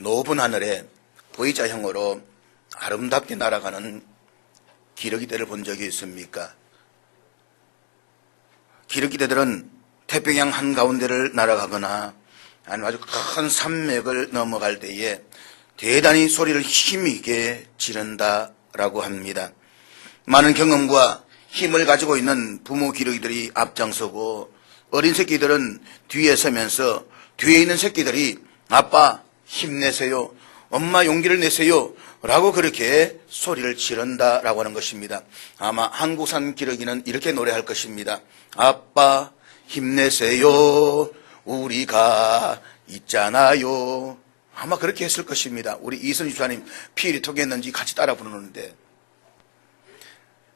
높은 하늘에 V자형으로 아름답게 날아가는 기러기대를 본 적이 있습니까? 기러기대들은 태평양 한가운데를 날아가거나 아니면 아주 큰 산맥을 넘어갈 때에 대단히 소리를 힘있게 지른다라고 합니다. 많은 경험과 힘을 가지고 있는 부모 기러기들이 앞장서고 어린 새끼들은 뒤에 서면서 뒤에 있는 새끼들이 아빠 힘내세요, 엄마 용기를 내세요 라고 그렇게 소리를 지른다라고 하는 것입니다. 아마 한국산 기러기는 이렇게 노래할 것입니다. 아빠 힘내세요, 우리가 있잖아요. 아마 그렇게 했을 것입니다. 우리 이선희 주사님 피일이 통했는지 같이 따라 부르는데,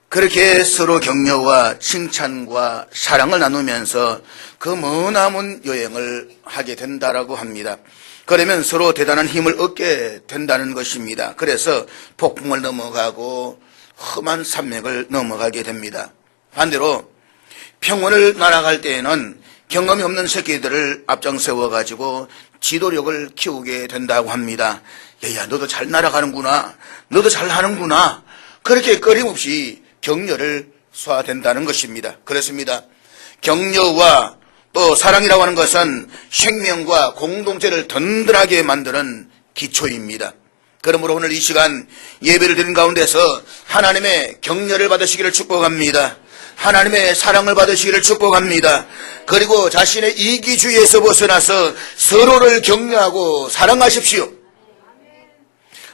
그렇게 서로 격려와 칭찬과 사랑을 나누면서 그 머나먼 여행을 하게 된다라고 합니다. 그러면 서로 대단한 힘을 얻게 된다는 것입니다. 그래서 폭풍을 넘어가고 험한 산맥을 넘어가게 됩니다. 반대로 평원을 날아갈 때에는 경험이 없는 새끼들을 앞장 세워가지고 지도력을 키우게 된다고 합니다. 야, 너도 잘 날아가는구나, 너도 잘 하는구나, 그렇게 끊임없이 격려를 쏴댄다는 것입니다. 그렇습니다. 격려와 또 사랑이라고 하는 것은 생명과 공동체를 든든하게 만드는 기초입니다. 그러므로 오늘 이 시간 예배를 드린 가운데서 하나님의 격려를 받으시기를 축복합니다. 하나님의 사랑을 받으시기를 축복합니다. 그리고 자신의 이기주의에서 벗어나서 서로를 격려하고 사랑하십시오.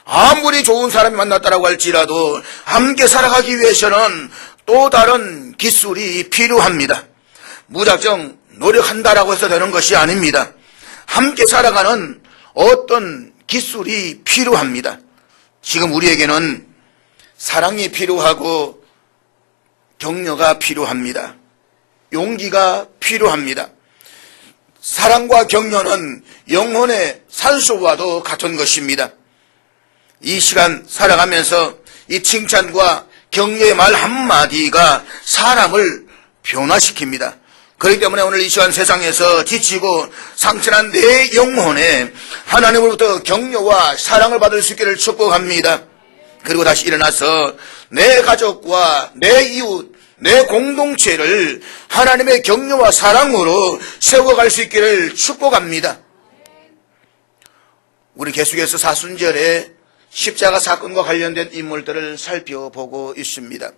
아무리 좋은 사람이 만났다라고 할지라도 함께 살아가기 위해서는 또 다른 기술이 필요합니다. 무작정 노력한다라고 해서 되는 것이 아닙니다. 함께 살아가는 어떤 기술이 필요합니다. 지금 우리에게는 사랑이 필요하고 격려가 필요합니다. 용기가 필요합니다. 사랑과 격려는 영혼의 산소와도 같은 것입니다. 이 시간 살아가면서 이 칭찬과 격려의 말 한마디가 사람을 변화시킵니다. 그렇기 때문에 오늘 이 시간 세상에서 지치고 상처난 내 영혼에 하나님으로부터 격려와 사랑을 받을 수 있기를 축복합니다. 그리고 다시 일어나서 내 가족과 내 이웃, 내 공동체를 하나님의 격려와 사랑으로 세워갈 수 있기를 축복합니다. 우리 계속해서 사순절에 십자가 사건과 관련된 인물들을 살펴보고 있습니다.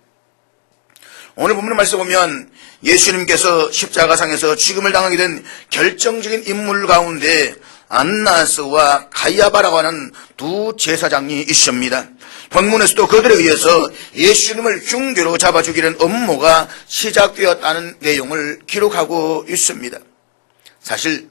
오늘 본문의 말씀 보면 예수님께서 십자가상에서 죽음을 당하게 된 결정적인 인물 가운데 안나스와 가야바라고 하는 두 제사장이 있습니다. 본문에서도 그들에 의해서 예수님을 흉계로 잡아 죽이는 음모가 시작되었다는 내용을 기록하고 있습니다. 사실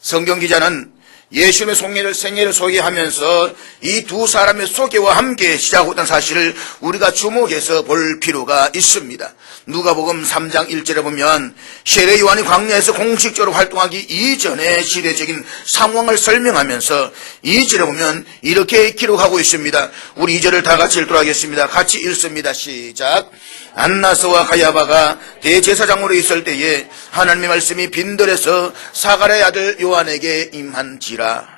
성경 기자는 예수님의 생애를 소개하면서 이 두 사람의 소개와 함께 시작했다는 사실을 우리가 주목해서 볼 필요가 있습니다. 누가복음 3장 1절에 보면 세례 요한이 광야에서 공식적으로 활동하기 이전의 시대적인 상황을 설명하면서 2절에 보면 이렇게 기록하고 있습니다. 우리 2절을 다 같이 읽도록 하겠습니다. 같이 읽습니다. 시작. 안나스와 가야바가 대제사장으로 있을 때에 하나님의 말씀이 빈들에서 사가랴의 아들 요한에게 임한지라.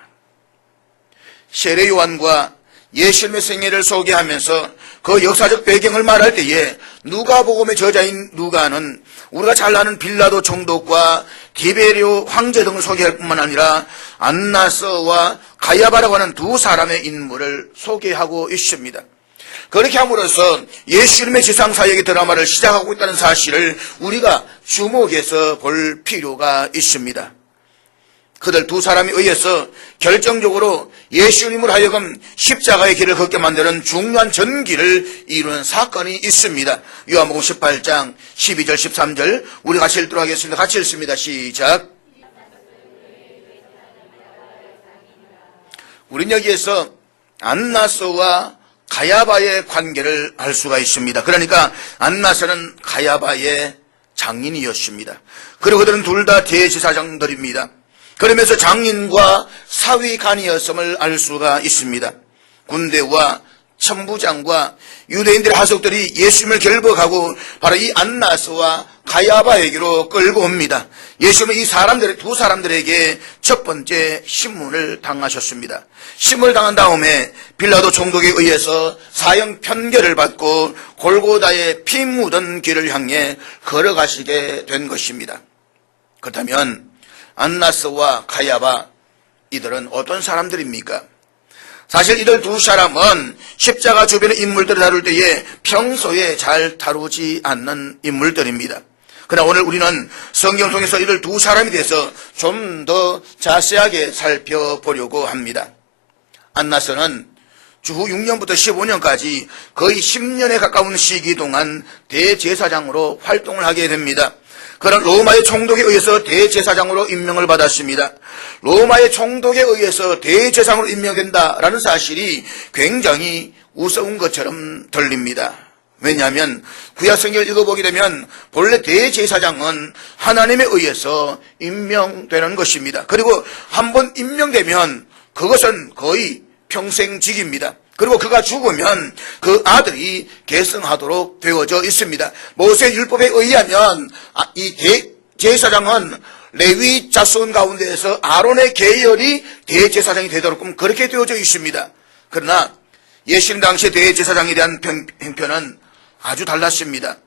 세례 요한과 예수님의 생애를 소개하면서 그 역사적 배경을 말할 때에 누가복음의 저자인 누가는 우리가 잘 아는 빌라도 총독과 디베리오 황제 등을 소개할 뿐만 아니라 안나스와 가야바라고 하는 두 사람의 인물을 소개하고 있습니다. 그렇게 함으로써 예수님의 지상사역의 드라마를 시작하고 있다는 사실을 우리가 주목해서 볼 필요가 있습니다. 그들 두 사람에 의해서 결정적으로 예수님을 하여금 십자가의 길을 걷게 만드는 중요한 전기를 이루는 사건이 있습니다. 요한복음 18장 12절 13절 우리 같이 읽도록 하겠습니다. 같이 읽습니다. 시작. 우린 여기에서 안나스와 가야바의 관계를 알 수가 있습니다. 그러니까 안나스는 가야바의 장인이었습니다. 그리고 그들은 둘 다 대제사장들입니다. 그러면서 장인과 사위간이었음을 알 수가 있습니다. 군대와 천부장과 유대인들의 하석들이 예수님을 결박하고 바로 이 안나스와 가야바에게로 끌고 옵니다. 예수님은 이 두 사람들에게 첫 번째 신문을 당하셨습니다. 신문을 당한 다음에 빌라도 총독에 의해서 사형 편결을 받고 골고다의 피 묻은 길을 향해 걸어가시게 된 것입니다. 그렇다면 안나스와 가야바, 이들은 어떤 사람들입니까? 사실 이들 두 사람은 십자가 주변의 인물들을 다룰 때에 평소에 잘 다루지 않는 인물들입니다. 그러나 오늘 우리는 성경을 통해서 이들 두 사람에 대해서 좀 더 자세하게 살펴보려고 합니다. 안나스는 주후 6년부터 15년까지 거의 10년에 가까운 시기 동안 대제사장으로 활동을 하게 됩니다. 그는 로마의 총독에 의해서 대제사장으로 임명을 받았습니다. 로마의 총독에 의해서 대제사장으로 임명된다라는 사실이 굉장히 우스운 것처럼 들립니다. 왜냐하면 구약 성경을 읽어보게 되면 본래 대제사장은 하나님에 의해서 임명되는 것입니다. 그리고 한번 임명되면 그것은 거의 평생직입니다. 그리고 그가 죽으면 그 아들이 계승하도록 되어져 있습니다. 모세 율법에 의하면 이 대제사장은 레위 자손 가운데에서 아론의 계열이 대제사장이 되도록 그렇게 되어져 있습니다. 그러나 예수님 당시의 대제사장에 대한 형편은 아주 달랐습니다.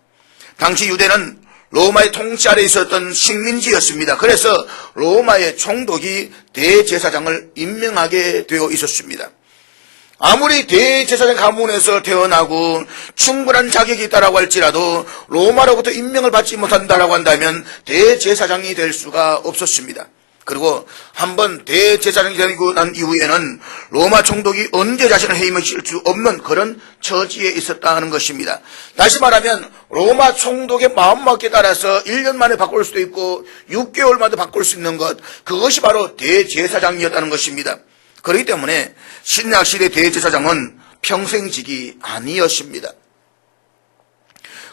당시 유대는 로마의 통치 아래에 있었던 식민지였습니다. 그래서 로마의 총독이 대제사장을 임명하게 되어 있었습니다. 아무리 대제사장 가문에서 태어나고 충분한 자격이 있다라고 할지라도 로마로부터 임명을 받지 못한다라고 한다면 대제사장이 될 수가 없었습니다. 그리고 한번 대제사장이 되고 난 이후에는 로마 총독이 언제 자신을 해임시킬 수 없는 그런 처지에 있었다는 것입니다. 다시 말하면 로마 총독의 마음먹기에 따라서 1년 만에 바꿀 수도 있고 6개월 만에 바꿀 수 있는 것, 그것이 바로 대제사장이었다는 것입니다. 그렇기 때문에 신약시대 대제사장은 평생직이 아니었습니다.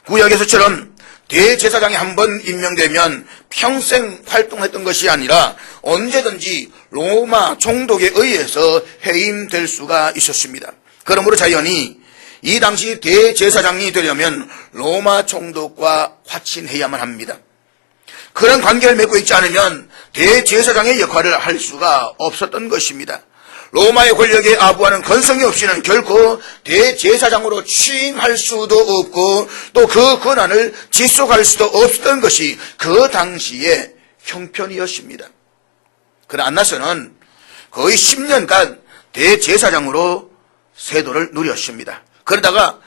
구약에서처럼 대제사장이 한번 임명되면 평생 활동했던 것이 아니라 언제든지 로마 총독에 의해서 해임될 수가 있었습니다. 그러므로 자연히 이 당시 대제사장이 되려면 로마 총독과 화친해야만 합니다. 그런 관계를 맺고 있지 않으면 대제사장의 역할을 할 수가 없었던 것입니다. 로마의 권력에 아부하는 건성이 없이는 결코 대제사장으로 취임할 수도 없고 또 그 권한을 지속할 수도 없었던 것이 그 당시의 형편이었습니다. 그러나 안나스는 거의 10년간 대제사장으로 세도를 누렸습니다. 그러다가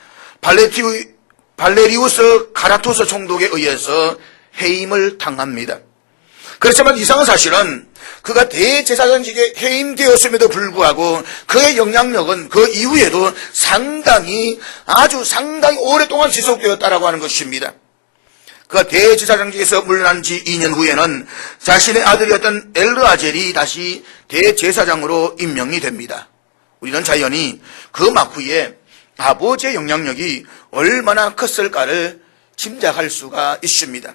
발레리우스 카라투스 총독에 의해서 해임을 당합니다. 그렇지만 이상한 사실은 그가 대제사장직에 해임되었음에도 불구하고 그의 영향력은 그 이후에도 아주 상당히 오랫동안 지속되었다라고 하는 것입니다. 그가 대제사장직에서 물러난 지 2년 후에는 자신의 아들이었던 엘르아젤이 다시 대제사장으로 임명이 됩니다. 우리는 자연히 그 막후에 아버지의 영향력이 얼마나 컸을까를 짐작할 수가 있습니다.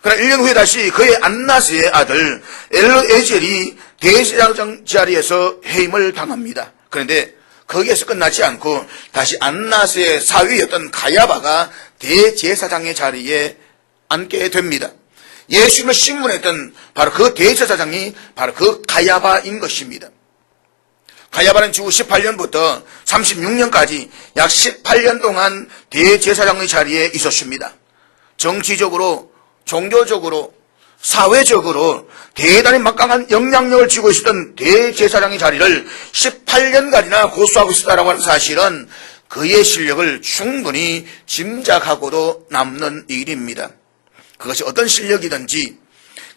그러나 1년 후에 다시 그의 안나스의 아들 엘르에젤이 대제사장 자리에서 해임을 당합니다. 그런데 거기에서 끝나지 않고 다시 안나스의 사위였던 가야바가 대제사장의 자리에 앉게 됩니다. 예수님을 신문했던 바로 그 대제사장이 바로 그 가야바인 것입니다. 가야바는 주후 18년부터 36년까지 약 18년 동안 대제사장의 자리에 있었습니다. 정치적으로, 종교적으로, 사회적으로 대단히 막강한 영향력을 쥐고 있었던 대제사장의 자리를 18년간이나 고수하고 있었다고 하는 사실은 그의 실력을 충분히 짐작하고도 남는 일입니다. 그것이 어떤 실력이든지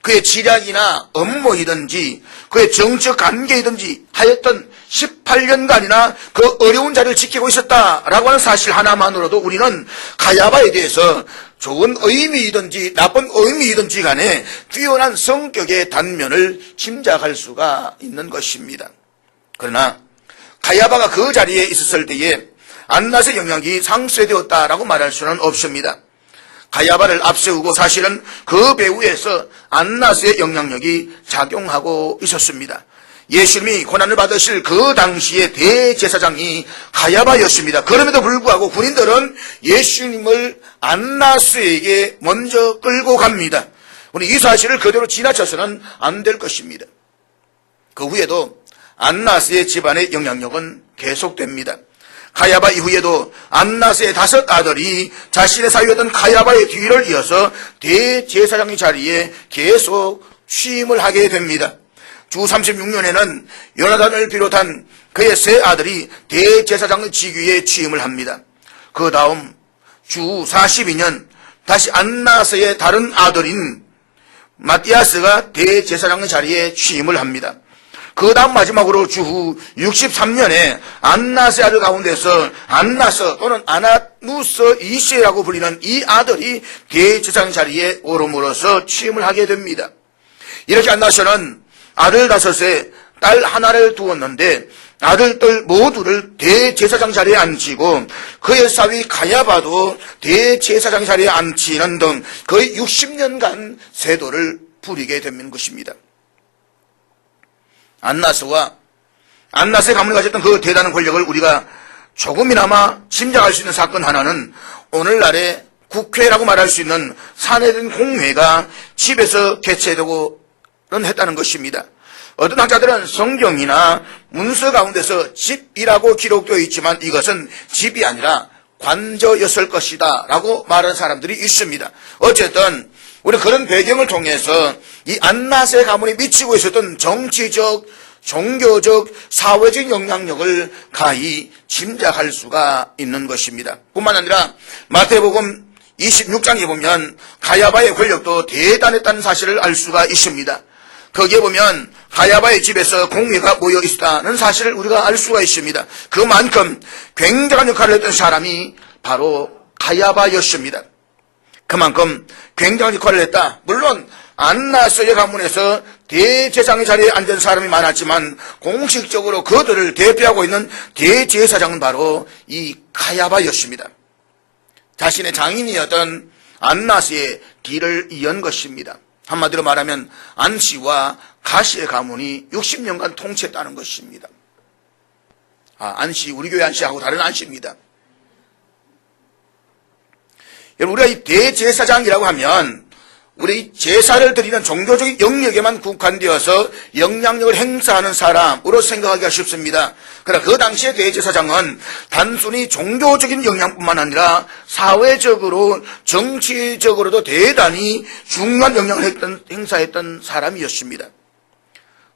그의 지략이나 업무이든지 그의 정치적 관계이든지 하여튼 18년간이나 그 어려운 자리를 지키고 있었다라고 하는 사실 하나만으로도 우리는 가야바에 대해서 좋은 의미이든지 나쁜 의미이든지 간에 뛰어난 성격의 단면을 짐작할 수가 있는 것입니다. 그러나 가야바가 그 자리에 있었을 때에 안나스의 영향이 상쇄되었다라고 말할 수는 없습니다. 가야바를 앞세우고 사실은 그 배후에서 안나스의 영향력이 작용하고 있었습니다. 예수님이 고난을 받으실 그 당시의 대제사장이 가야바였습니다. 그럼에도 불구하고 군인들은 예수님을 안나스에게 먼저 끌고 갑니다. 우리 이 사실을 그대로 지나쳐서는 안 될 것입니다. 그 후에도 안나스의 집안의 영향력은 계속됩니다. 가야바 이후에도 안나스의 5 아들이 자신의 사위였던 가야바의 뒤를 이어서 대제사장의 자리에 계속 취임을 하게 됩니다. 주 36년에는 요나단을 비롯한 그의 3 아들이 대제사장의 직위에 취임을 합니다. 그 다음 주 42년 다시 안나스의 다른 아들인 마띠아스가 대제사장의 자리에 취임을 합니다. 그 다음 마지막으로 주후 63년에 안나스의 아들 가운데서 안나스 또는 아나누스 2세라고 불리는 이 아들이 대제사장 자리에 오름으로써 취임을 하게 됩니다. 이렇게 안나스는 아들 5에 딸 1를 두었는데 아들들 모두를 대제사장 자리에 앉히고 그의 사위 가야바도 대제사장 자리에 앉히는 등 거의 60년간 세도를 부리게 되는 것입니다. 안나스와 안나스의 가문이 가졌던 그 대단한 권력을 우리가 조금이나마 짐작할 수 있는 사건 하나는 오늘날의 국회라고 말할 수 있는 산헤드린 공회가 집에서 개최되고는 했다는 것입니다. 어떤 학자들은 성경이나 문서 가운데서 집이라고 기록되어 있지만 이것은 집이 아니라 관저였을 것이다 라고 말하는 사람들이 있습니다. 어쨌든 우리 그런 배경을 통해서 이 안나스의 가문이 미치고 있었던 정치적, 종교적, 사회적 영향력을 가히 짐작할 수가 있는 것입니다. 뿐만 아니라 마태복음 26장에 보면 가야바의 권력도 대단했다는 사실을 알 수가 있습니다. 거기에 보면 가야바의 집에서 공회가 모여 있었다는 사실을 우리가 알 수가 있습니다. 그만큼 굉장한 역할을 했던 사람이 바로 가야바였습니다. 그만큼 굉장한 역할을 했다. 물론 안나스의 가문에서 대제사장의 자리에 앉은 사람이 많았지만 공식적으로 그들을 대표하고 있는 대제사장은 바로 이 가야바였습니다. 자신의 장인이었던 안나스의 뒤를 이은 것입니다. 한마디로 말하면 안씨와 가씨의 가문이 60년간 통치했다는 것입니다. 안씨, 우리 교회 안씨하고 다른 안씨입니다. 여러분, 우리가 이 대제사장이라고 하면 우리 제사를 드리는 종교적인 영역에만 국한되어서 영향력을 행사하는 사람으로 생각하기가 쉽습니다. 그러나 그 당시의 대제사장은 단순히 종교적인 영향뿐만 아니라 사회적으로 정치적으로도 대단히 중요한 영향을 행사했던 사람이었습니다.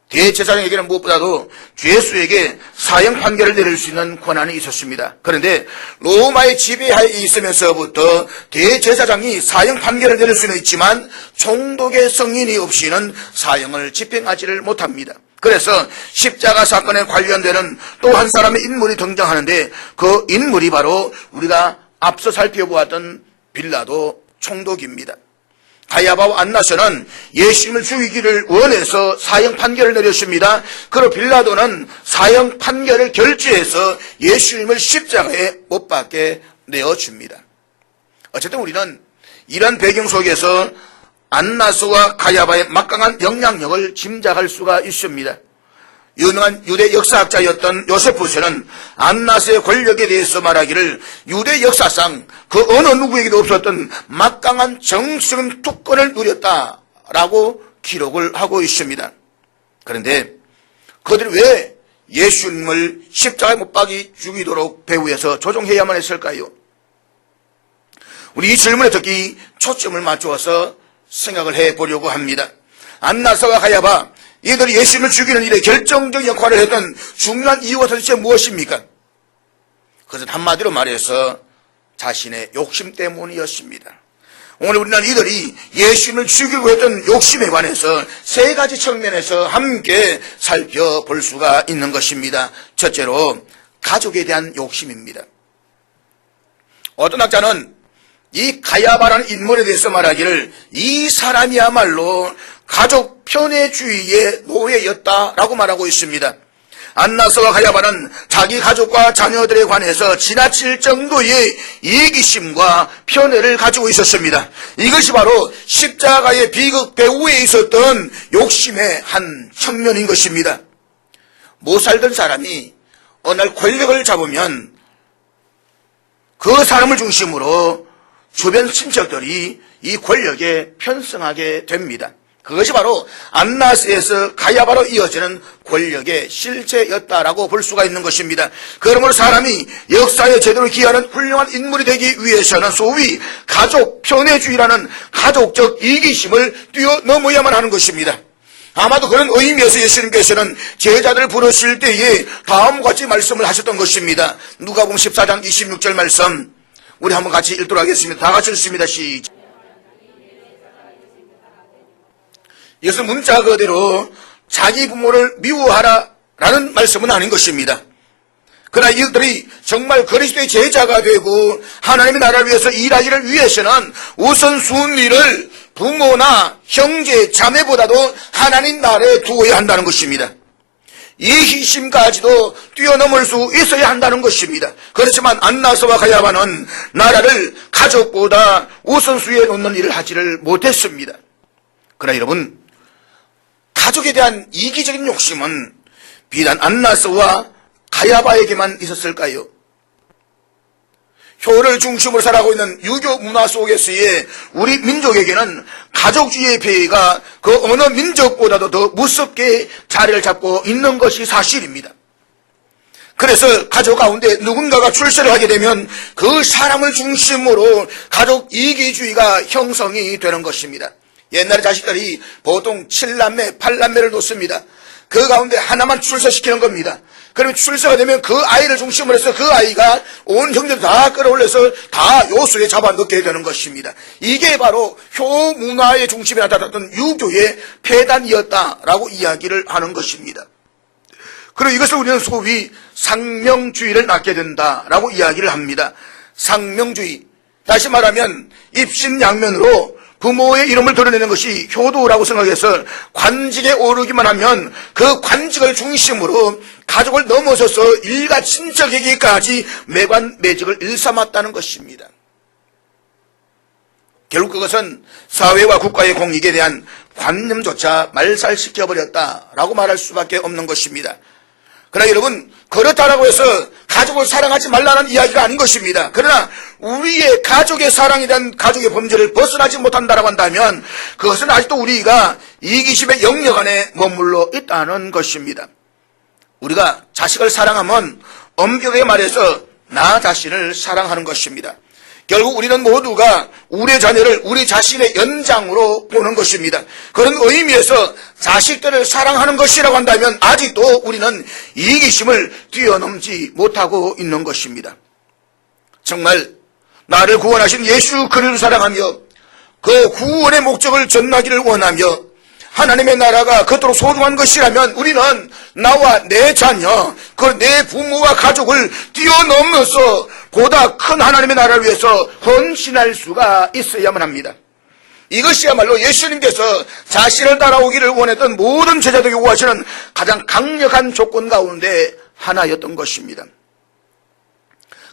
대제사장에게는 무엇보다도 죄수에게 사형 판결을 내릴 수 있는 권한이 있었습니다. 그런데 로마의 지배하에 있으면서부터 대제사장이 사형 판결을 내릴 수는 있지만 총독의 승인이 없이는 사형을 집행하지를 못합니다. 그래서 십자가 사건에 관련되는 또 한 사람의 인물이 등장하는데 그 인물이 바로 우리가 앞서 살펴보았던 빌라도 총독입니다. 가야바와 안나스는 예수님을 죽이기를 원해서 사형 판결을 내렸습니다. 그리고 빌라도는 사형 판결을 결재해서 예수님을 십자가에 못 박게 내어줍니다. 어쨌든 우리는 이런 배경 속에서 안나스와 가야바의 막강한 영향력을 짐작할 수가 있습니다. 유명한 유대 역사학자였던 요세푸스는 안나스의 권력에 대해서 말하기를 유대 역사상 그 어느 누구에게도 없었던 막강한 정치적인 특권을 누렸다라고 기록을 하고 있습니다. 그런데 그들이 왜 예수님을 십자가에 못 박이 죽이도록 배후에서 조종해야만 했을까요? 우리 이 질문에 특히 초점을 맞추어서 생각을 해보려고 합니다. 안나스와 가야바, 이들이 예수님을 죽이는 일에 결정적 역할을 했던 중요한 이유가 도대체 무엇입니까? 그것은 한마디로 말해서 자신의 욕심 때문이었습니다. 오늘 우리는 이들이 예수님을 죽이고 했던 욕심에 관해서 3가지 측면에서 함께 살펴볼 수가 있는 것입니다. 첫째로 가족에 대한 욕심입니다. 어떤 학자는 이 가야바라는 인물에 대해서 말하기를 이 사람이야말로 가족 편애주의의 노예였다라고 말하고 있습니다. 안나스와 가야바는 자기 가족과 자녀들에 관해서 지나칠 정도의 이기심과 편애를 가지고 있었습니다. 이것이 바로 십자가의 비극 배후에 있었던 욕심의 한 측면인 것입니다. 못 살던 사람이 어느 날 권력을 잡으면 그 사람을 중심으로 주변 친척들이 이 권력에 편승하게 됩니다. 그것이 바로 안나스에서 가야바로 이어지는 권력의 실체였다라고 볼 수가 있는 것입니다. 그러므로 사람이 역사에 제대로 기여하는 훌륭한 인물이 되기 위해서는 소위 가족 편애주의라는 가족적 이기심을 뛰어넘어야만 하는 것입니다. 아마도 그런 의미에서 예수님께서는 제자들을 부르실 때에 다음과 같이 말씀을 하셨던 것입니다. 누가복음 14장 26절 말씀 우리 한번 같이 읽도록 하겠습니다. 다 같이 읽습니다. 시작. 이것은 문자 그대로 자기 부모를 미워하라라는 말씀은 아닌 것입니다. 그러나 이들이 정말 그리스도의 제자가 되고 하나님의 나라를 위해서 일하기를 위해서는 우선순위를 부모나 형제, 자매보다도 하나님 나라에 두어야 한다는 것입니다. 이기심까지도 뛰어넘을 수 있어야 한다는 것입니다. 그렇지만 안나스와 가야바는 나라를 가족보다 우선순위에 놓는 일을 하지를 못했습니다. 그러나 여러분, 가족에 대한 이기적인 욕심은 비단 안나스와 가야바에게만 있었을까요? 효를 중심으로 살아가고 있는 유교 문화 속에서의 우리 민족에게는 가족주의의 폐해가 그 어느 민족보다도 더 무섭게 자리를 잡고 있는 것이 사실입니다. 그래서 가족 가운데 누군가가 출세를 하게 되면 그 사람을 중심으로 가족 이기주의가 형성이 되는 것입니다. 옛날에 자식들이 보통 7남매, 8남매를 놓습니다. 그 가운데 하나만 출세시키는 겁니다. 그러면 출세가 되면 그 아이를 중심으로 해서 그 아이가 온 형제를 다 끌어올려서 다 요소에 잡아넣게 되는 것입니다. 이게 바로 효문화의 중심에 나타났던 유교의 폐단이었다라고 이야기를 하는 것입니다. 그리고 이것을 우리는 소위 상명주의를 낳게 된다라고 이야기를 합니다. 상명주의, 다시 말하면 입신양면으로 부모의 이름을 드러내는 것이 효도라고 생각해서 관직에 오르기만 하면 그 관직을 중심으로 가족을 넘어서서 일가 친척에게까지 매관매직을 일삼았다는 것입니다. 결국 그것은 사회와 국가의 공익에 대한 관념조차 말살시켜버렸다라고 말할 수밖에 없는 것입니다. 그러나 여러분, 그렇다라고 해서 가족을 사랑하지 말라는 이야기가 아닌 것입니다. 그러나 우리의 가족의 사랑에 대한 가족의 범죄를 벗어나지 못한다라고 한다면 그것은 아직도 우리가 이기심의 영역 안에 머물러 있다는 것입니다. 우리가 자식을 사랑하면 엄격하게 말해서 나 자신을 사랑하는 것입니다. 결국 우리는 모두가 우리의 자녀를 우리 자신의 연장으로 보는 것입니다. 그런 의미에서 자식들을 사랑하는 것이라고 한다면 아직도 우리는 이기심을 뛰어넘지 못하고 있는 것입니다. 정말 나를 구원하신 예수 그리스도를 사랑하며 그 구원의 목적을 전하기를 원하며 하나님의 나라가 그토록 소중한 것이라면 우리는 나와 내 자녀, 그 내 부모와 가족을 뛰어넘어서 보다 큰 하나님의 나라를 위해서 헌신할 수가 있어야만 합니다. 이것이야말로 예수님께서 자신을 따라오기를 원했던 모든 제자들에게 요구하시는 가장 강력한 조건 가운데 하나였던 것입니다.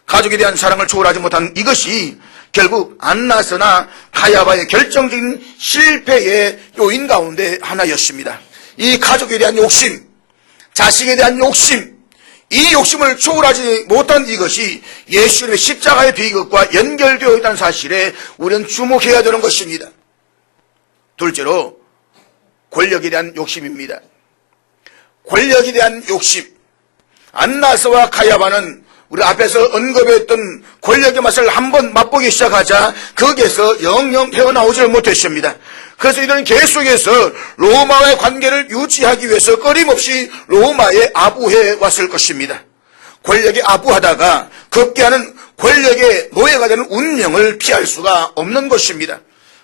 가족에 대한 사랑을 초월하지 못한 이것이 결국 안나스나 가야바의 결정적인 실패의 요인 가운데 하나였습니다. 이 가족에 대한 욕심, 자식에 대한 욕심, 이 욕심을 초월하지 못한 이것이 예수님의 십자가의 비극과 연결되어 있다는 사실에 우리는 주목해야 되는 것입니다. 둘째로 권력에 대한 욕심입니다. 권력에 대한 욕심. 안나스와 가야바는 우리 앞에서 언급했던 권력의 맛을 한번 맛보기 시작하자 거기에서 영영 헤어나오지를 못했습니다. 그래서 이들은 계속해서 로마와의 관계를 유지하기 위해서 끊임없이 로마에 아부해 왔을 것입니다. 권력에 아부하다가 급기야는 권력의 노예가 되는 운명을 피할 수가 없는 것입니다.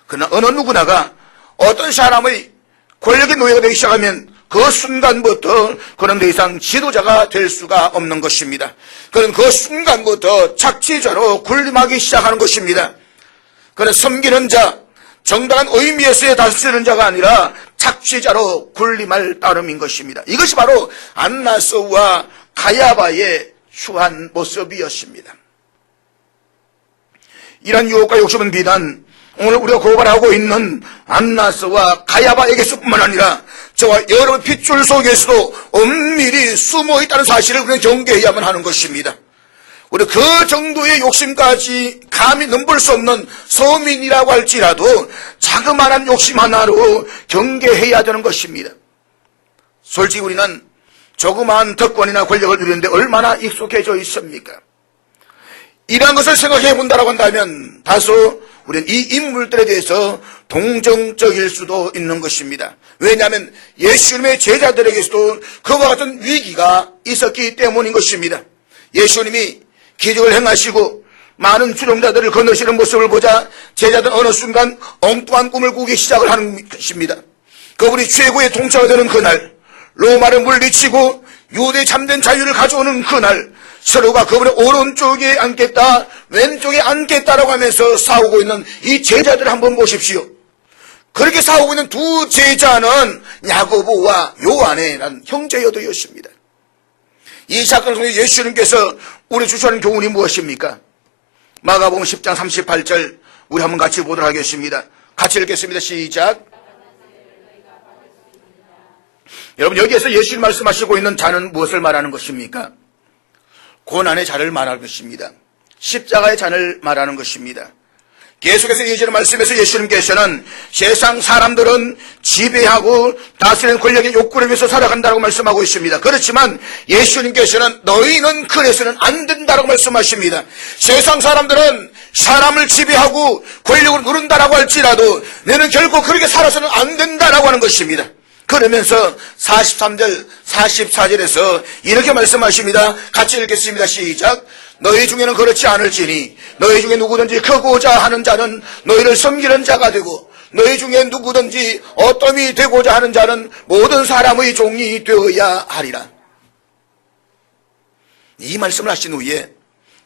그러나 어느 누구나가 어떤 사람의 권력의 노예가 되기 시작하면 그 순간부터 그는 더 이상 지도자가 될 수가 없는 것입니다. 그는 그 순간부터 착취자로 군림하기 시작하는 것입니다. 그는 섬기는 자, 정당한 의미에서의 다스리는 자가 아니라 착취자로 군림할 따름인 것입니다. 이것이 바로 안나스와 가야바의 추한 모습이었습니다. 이러한 유혹과 욕심은 비단 오늘 우리가 고발하고 있는 안나스와 가야바에게서뿐만 아니라 저와 여러분 핏줄 속에서도 엄밀히 숨어 있다는 사실을 우리는 경계해야만 하는 것입니다. 우리 그 정도의 욕심까지 감히 넘볼 수 없는 서민이라고 할지라도 자그마한 욕심 하나로 경계해야 되는 것입니다. 솔직히 우리는 조그마한 덕권이나 권력을 누리는데 얼마나 익숙해져 있습니까? 이러한 것을 생각해 본다고 한다면 다소 우리는 이 인물들에 대해서 동정적일 수도 있는 것입니다. 왜냐하면 예수님의 제자들에게서도 그와 같은 위기가 있었기 때문인 것입니다. 예수님이 기적을 행하시고 많은 추종자들을 건너시는 모습을 보자 제자들은 어느 순간 엉뚱한 꿈을 꾸기 시작을 하는 것입니다. 그분이 최고의 통치가 되는 그날, 로마를 물리치고 유대의 참된 자유를 가져오는 그날, 서로가 그분의 오른쪽에 앉겠다, 왼쪽에 앉겠다라고 하면서 싸우고 있는 이 제자들을 한번 보십시오. 그렇게 싸우고 있는 두 제자는 야고보와 요한이라는 형제여도였습니다. 이 사건을 통해 예수님께서 우리 주시하는 교훈이 무엇입니까? 마가복음 10장 38절 우리 한번 같이 보도록 하겠습니다. 같이 읽겠습니다. 시작. 여러분, 여기에서 예수님 말씀하시고 있는 자는 무엇을 말하는 것입니까? 고난의 자를 말하는 것입니다. 십자가의 잔을 말하는 것입니다. 계속해서 이어지는 말씀에서 예수님께서는 세상 사람들은 지배하고 다스리는 권력의 욕구를 위해서 살아간다고 말씀하고 있습니다. 그렇지만 예수님께서는 너희는 그래서는 안 된다고 말씀하십니다. 세상 사람들은 사람을 지배하고 권력을 누른다라고 할지라도 너는 결코 그렇게 살아서는 안 된다라고 하는 것입니다. 그러면서 43절, 44절에서 이렇게 말씀하십니다. 같이 읽겠습니다. 시작. 너희 중에는 그렇지 않을지니 너희 중에 누구든지 크고자 하는 자는 너희를 섬기는 자가 되고 너희 중에 누구든지 어떠함이 되고자 하는 자는 모든 사람의 종이 되어야 하리라. 이 말씀을 하신 후에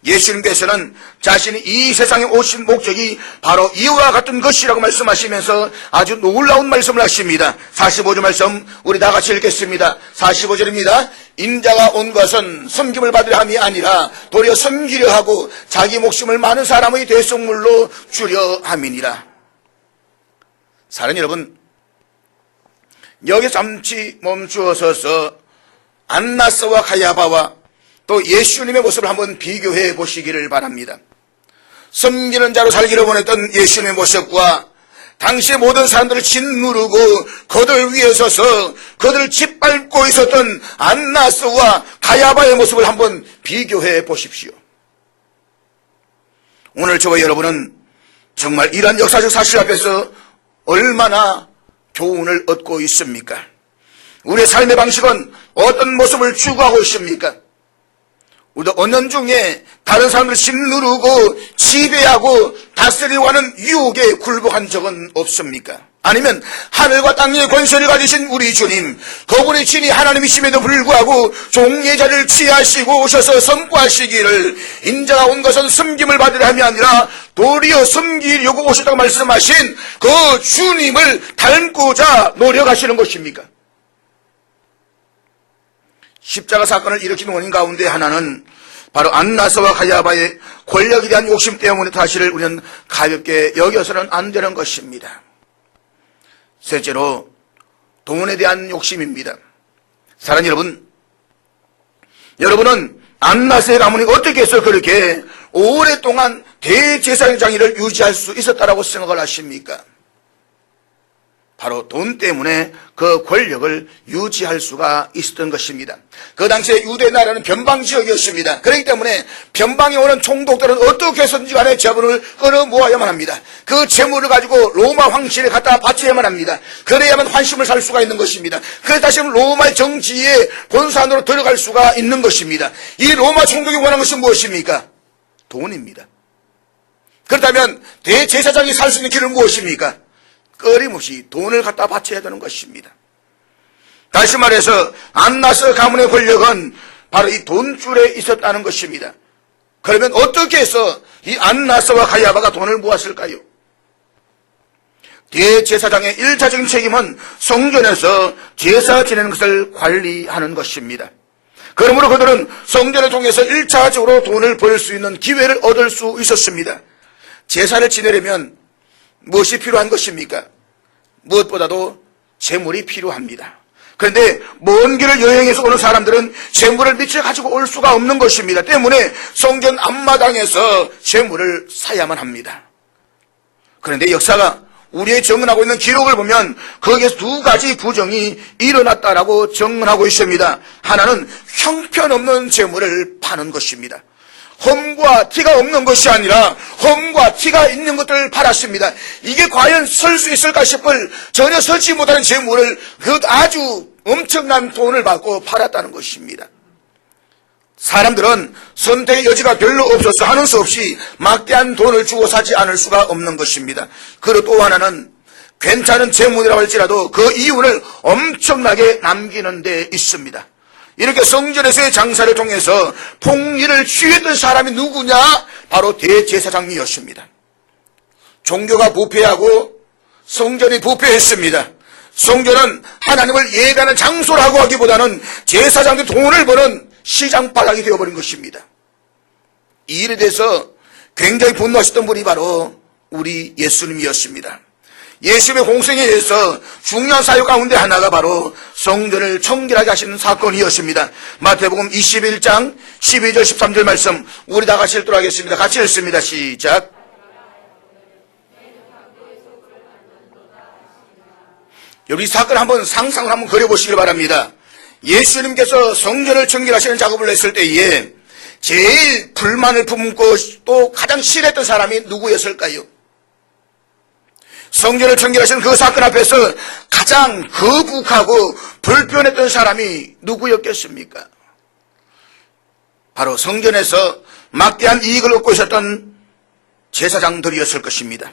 예수님께서는 자신이 이 세상에 오신 목적이 바로 이와 같은 것이라고 말씀하시면서 아주 놀라운 말씀을 하십니다. 45절 말씀 우리 다 같이 읽겠습니다. 45절입니다. 인자가 온 것은 섬김을 받으려 함이 아니라 도리어 섬기려 하고 자기 목숨을 많은 사람의 대속물로 주려 함이니라. 사랑하는 여러분, 여기서 잠시 멈추어서서 안나스와 가야바와 또 예수님의 모습을 한번 비교해 보시기를 바랍니다. 섬기는 자로 살기를 원했던 예수님의 모습과 당시의 모든 사람들을 짓누르고 그들 위에 서서 그들을 짓밟고 있었던 안나스와 가야바의 모습을 한번 비교해 보십시오. 오늘 저와 여러분은 정말 이러한 역사적 사실 앞에서 얼마나 교훈을 얻고 있습니까? 우리의 삶의 방식은 어떤 모습을 추구하고 있습니까? 우리도 은연중에 다른 사람들을 짓누르고 지배하고 다스리려고 하는 유혹에 굴복한 적은 없습니까? 아니면 하늘과 땅의 권세를 가지신 우리 주님, 그분의 진이 하나님이심에도 불구하고 종의 자리를 취하시고 오셔서 선포하시기를 인자가 온 것은 섬김을 받으려 함이 아니라 도리어 섬기려고 오셨다고 말씀하신 그 주님을 닮고자 노력하시는 것입니까? 십자가 사건을 일으킨 원인 가운데 하나는 바로 안나스와 가야바의 권력에 대한 욕심 때문에 사실을 우리는 가볍게 여겨서는 안 되는 것입니다. 셋째로 돈에 대한 욕심입니다. 사랑하는 여러분, 여러분은 안나스의 가문이 어떻게 해서 그렇게 오랫동안 대제사장 장위를 유지할 수 있었다라고 생각을 하십니까? 바로 돈 때문에 그 권력을 유지할 수가 있었던 것입니다. 그 당시에 유대 나라는 변방지역이었습니다. 그렇기 때문에 변방에 오는 총독들은 어떻게 해서든지 간에 재물을 끌어 모아야만 합니다. 그 재물을 가지고 로마 황실에 갖다 바쳐야만 합니다. 그래야만 환심을 살 수가 있는 것입니다. 그래서 다시 로마의 정치의 본산으로 들어갈 수가 있는 것입니다. 이 로마 총독이 원하는 것은 무엇입니까? 돈입니다. 그렇다면 대제사장이 살 수 있는 길은 무엇입니까? 끊임없이 돈을 갖다 바쳐야 되는 것입니다. 다시 말해서 안나스 가문의 권력은 바로 이 돈줄에 있었다는 것입니다. 그러면 어떻게 해서 이 안나스와 가야바가 돈을 모았을까요? 대제사장의 1차적인 책임은 성전에서 제사 지내는 것을 관리하는 것입니다. 그러므로 그들은 성전을 통해서 1차적으로 돈을 벌 수 있는 기회를 얻을 수 있었습니다. 제사를 지내려면 무엇이 필요한 것입니까? 무엇보다도 재물이 필요합니다. 그런데 먼 길을 여행해서 오는 사람들은 재물을 미처 가지고 올 수가 없는 것입니다. 때문에 성전 앞마당에서 재물을 사야만 합니다. 그런데 역사가 우리의 정언하고 있는 기록을 보면 거기에서 두 가지 부정이 일어났다라고 정언하고 있습니다. 하나는 형편없는 재물을 파는 것입니다. 험과 티가 없는 것이 아니라 험과 티가 있는 것들을 팔았습니다. 이게 과연 설 수 있을까 싶을 전혀 서지 못하는 재물을 그 아주 엄청난 돈을 받고 팔았다는 것입니다. 사람들은 선택의 여지가 별로 없어서 하는 수 없이 막대한 돈을 주고 사지 않을 수가 없는 것입니다. 그리고 또 하나는 괜찮은 재물이라고 할지라도 그 이윤을 엄청나게 남기는 데 있습니다. 이렇게 성전에서의 장사를 통해서 풍리를 취했던 사람이 누구냐? 바로 대제사장이었습니다. 종교가 부패하고 성전이 부패했습니다. 성전은 하나님을 예배하는 장소라고 하기보다는 제사장들이 돈을 버는 시장바닥이 되어버린 것입니다. 이 일에 대해서 굉장히 분노하셨던 분이 바로 우리 예수님이었습니다. 예수님의 공생에 의해서 중요한 사역 가운데 하나가 바로 성전을 청결하게 하시는 사건이었습니다. 마태복음 21장 12절 13절 말씀 우리 다 같이 읽도록 하겠습니다. 같이 읽습니다. 시작. 여기 이 사건 한번 상상을 한번 그려보시길 바랍니다. 예수님께서 성전을 청결하시는 작업을 했을 때에 제일 불만을 품고 또 가장 싫어했던 사람이 누구였을까요? 성전을 청결하시는 그 사건 앞에서 가장 거북하고 불편했던 사람이 누구였겠습니까? 바로 성전에서 막대한 이익을 얻고 있었던 제사장들이었을 것입니다.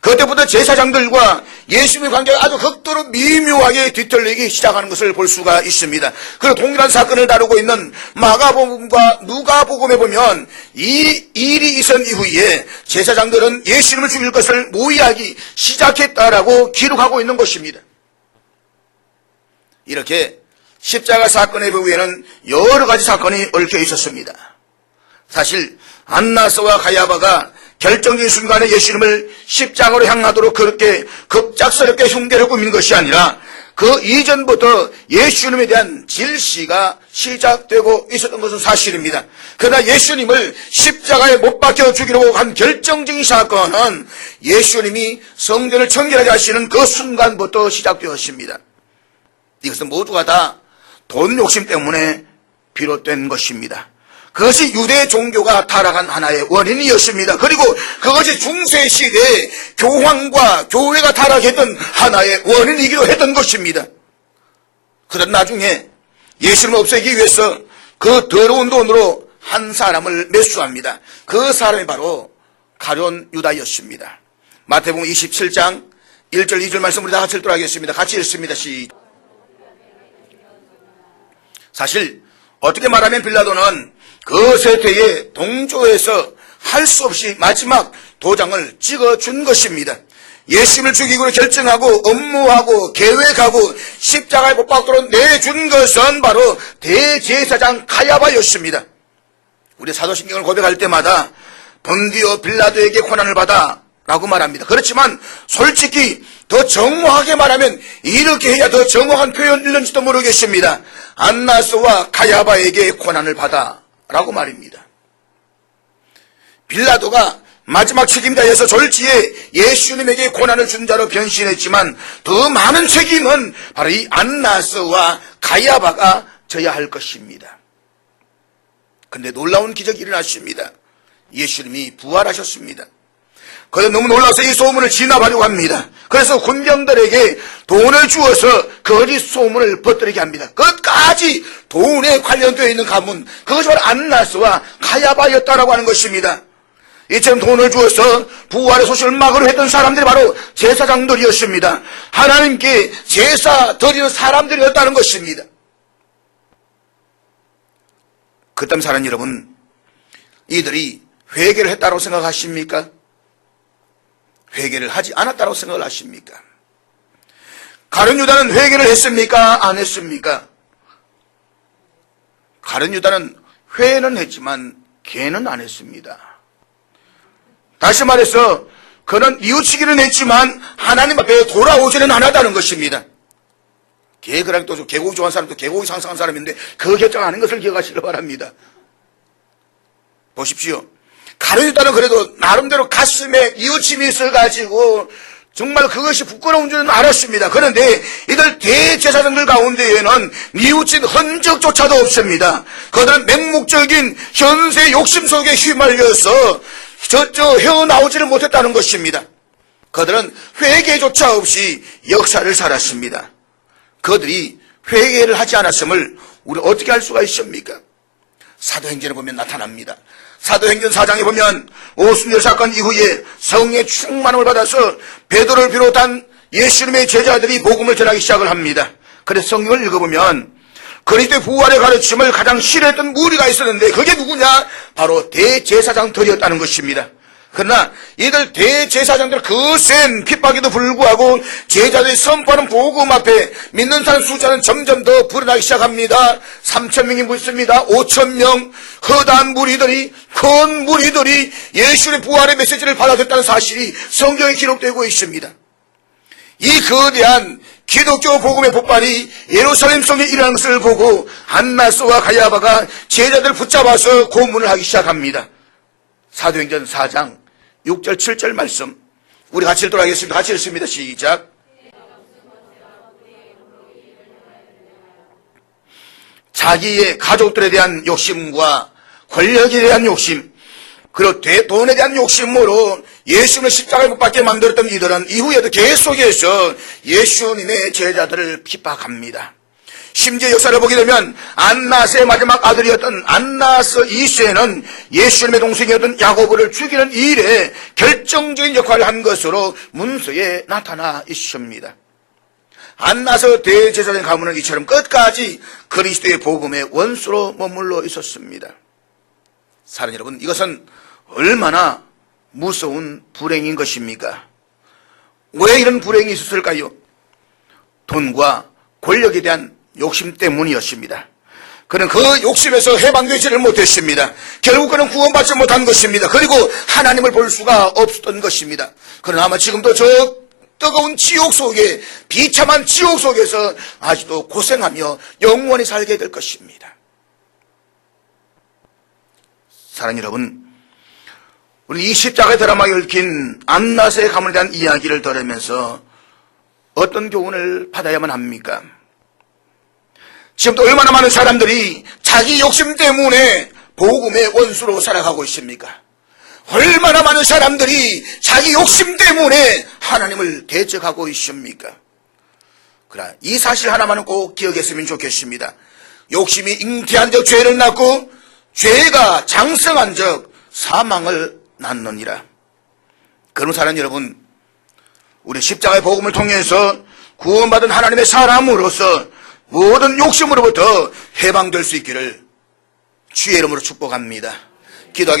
그때부터 제사장들과 예수님의 관계가 아주 극도로 미묘하게 뒤틀리기 시작하는 것을 볼 수가 있습니다. 그리고 동일한 사건을 다루고 있는 마가복음과 누가복음에 보면 이 일이 있은 이후에 제사장들은 예수님을 죽일 것을 모의하기 시작했다라고 기록하고 있는 것입니다. 이렇게 십자가 사건의 배후에는 여러 가지 사건이 얽혀 있었습니다. 사실 안나스와 가야바가 결정적인 순간에 예수님을 십자가로 향하도록 그렇게 급작스럽게 흉계를 꾸민 것이 아니라 그 이전부터 예수님에 대한 질시가 시작되고 있었던 것은 사실입니다. 그러나 예수님을 십자가에 못 박혀 죽이려고 한 결정적인 사건은 예수님이 성전을 청결하게 하시는 그 순간부터 시작되었습니다. 이것은 모두가 다 돈 욕심 때문에 비롯된 것입니다. 그것이 유대 종교가 타락한 하나의 원인이었습니다. 그리고 그것이 중세시대에 교황과 교회가 타락했던 하나의 원인이기도 했던 것입니다. 그러나 나중에 예수님을 없애기 위해서 그 더러운 돈으로 한 사람을 매수합니다. 그 사람이 바로 가룟 유다였습니다. 마태복음 27장 1절 2절 말씀 우리 다 같이 읽도록 하겠습니다. 같이 읽습니다. 사실 어떻게 말하면 빌라도는 그 세태에 동조해서 할 수 없이 마지막 도장을 찍어준 것입니다. 예수님을 죽이기로 결정하고 업무하고 계획하고 십자가에 못 박도록 내준 것은 바로 대제사장 가야바였습니다. 우리 사도신경을 고백할 때마다 본디오 빌라도에게 고난을 받아 라고 말합니다. 그렇지만 솔직히 더 정확하게 말하면 이렇게 해야 더 정확한 표현일는지도 모르겠습니다. 안나스와 가야바에게 고난을 받아 라고 말입니다. 빌라도가 마지막 책임자여서 졸지에 예수님에게 고난을 준 자로 변신했지만 더 많은 책임은 바로 이 안나스와 가야바가 져야 할 것입니다. 그런데 놀라운 기적이 일어났습니다. 예수님이 부활하셨습니다. 그래서 너무 놀라서 이 소문을 진압하려고 합니다. 그래서 군병들에게 돈을 주어서 거짓 소문을 퍼뜨리게 합니다. 끝까지 돈에 관련되어 있는 가문, 그것이 바로 안나스와 가야바였다라고 하는 것입니다. 이처럼 돈을 주어서 부활의 소식을 막으려 했던 사람들이 바로 제사장들이었습니다. 하나님께 제사 드리는 사람들이었다는 것입니다. 그렇다면 사랑하는 여러분, 이들이 회개를 했다고 생각하십니까? 회개를 하지 않았다고 생각을 하십니까? 가룟 유다는 회개를 했습니까? 안 했습니까? 가룟 유다는 회는 했지만 개는 안 했습니다. 다시 말해서 그는 뉘우치기는 했지만 하나님 앞에 돌아오지는 않았다는 것입니다. 개그랑 또 개고기 좋아하는 사람도 개고기 상상한 사람인데 그 결정하는 것을 기억하시길 바랍니다. 보십시오. 가룟유다는 그래도 나름대로 가슴에 뉘우침이 있어가지고 정말 그것이 부끄러운 줄은 알았습니다. 그런데 이들 대제사장들 가운데에는 뉘우친 흔적조차도 없습니다. 그들은 맹목적인 현세 욕심 속에 휘말려서 헤어나오지를 못했다는 것입니다. 그들은 회개조차 없이 역사를 살았습니다. 그들이 회개를 하지 않았음을 우리 어떻게 알 수가 있습니까? 사도행전에 보면 나타납니다. 사도행전 4장에 보면 오순절 사건 이후에 성령의 충만함을 받아서 베드로를 비롯한 예수님의 제자들이 복음을 전하기 시작을 합니다. 그래서 성경을 읽어보면 그리스도의 부활의 가르침을 가장 싫어했던 무리가 있었는데 그게 누구냐? 바로 대제사장들이었다는 것입니다. 그러나 이들 대제사장들 그 센 핍박에도 불구하고 제자들이 선포하는 복음 앞에 믿는 사람 숫자는 점점 더 불어나기 시작합니다. 3,000명이 묻습니다. 5,000명 허다한 무리들이 큰 무리들이 예수의 부활의 메시지를 받아들였다는 사실이 성경에 기록되고 있습니다. 이 거대한 기독교 복음의 폭발이 예루살렘 성에 일어난 것을 보고 안나스와 가야바가 제자들을 붙잡아서 고문을 하기 시작합니다. 사도행전 4장 6절 7절 말씀 우리 같이 읽도록 하겠습니다. 같이 읽습니다. 시작. 자기의 가족들에 대한 욕심과 권력에 대한 욕심 그리고 돈에 대한 욕심으로 예수님을 십자가에 못 박게 만들었던 이들은 이후에도 계속해서 예수님의 제자들을 핍박합니다. 심지어 역사를 보게 되면 안나스의 마지막 아들이었던 안나스 2세는 예수님의 동생이었던 야고보를 죽이는 일에 결정적인 역할을 한 것으로 문서에 나타나 있습니다. 안나스 대제사장 가문은 이처럼 끝까지 그리스도의 복음의 원수로 머물러 있었습니다. 사랑하는 여러분, 이것은 얼마나 무서운 불행인 것입니까? 왜 이런 불행이 있었을까요? 돈과 권력에 대한 욕심 때문이었습니다. 그는 그 욕심에서 해방되지를 못했습니다. 결국 그는 구원받지 못한 것입니다. 그리고 하나님을 볼 수가 없었던 것입니다. 그러나 아마 지금도 저 뜨거운 지옥 속에 비참한 지옥 속에서 아직도 고생하며 영원히 살게 될 것입니다. 사랑하는 여러분, 우리 이 십자가의 드라마에 얽힌 안나스의 가문에 대한 이야기를 들으면서 어떤 교훈을 받아야만 합니까? 지금도 얼마나 많은 사람들이 자기 욕심 때문에 복음의 원수로 살아가고 있습니까? 얼마나 많은 사람들이 자기 욕심 때문에 하나님을 대적하고 있습니까? 그러나 이 사실 하나만은 꼭 기억했으면 좋겠습니다. 욕심이 잉태한 적 죄를 낳고 죄가 장성한 적 사망을 낳느니라. 그런 사람 여러분, 우리 십자가의 복음을 통해서 구원받은 하나님의 사람으로서 모든 욕심으로부터 해방될 수 있기를 주의 이름으로 축복합니다. 기도하겠습니다.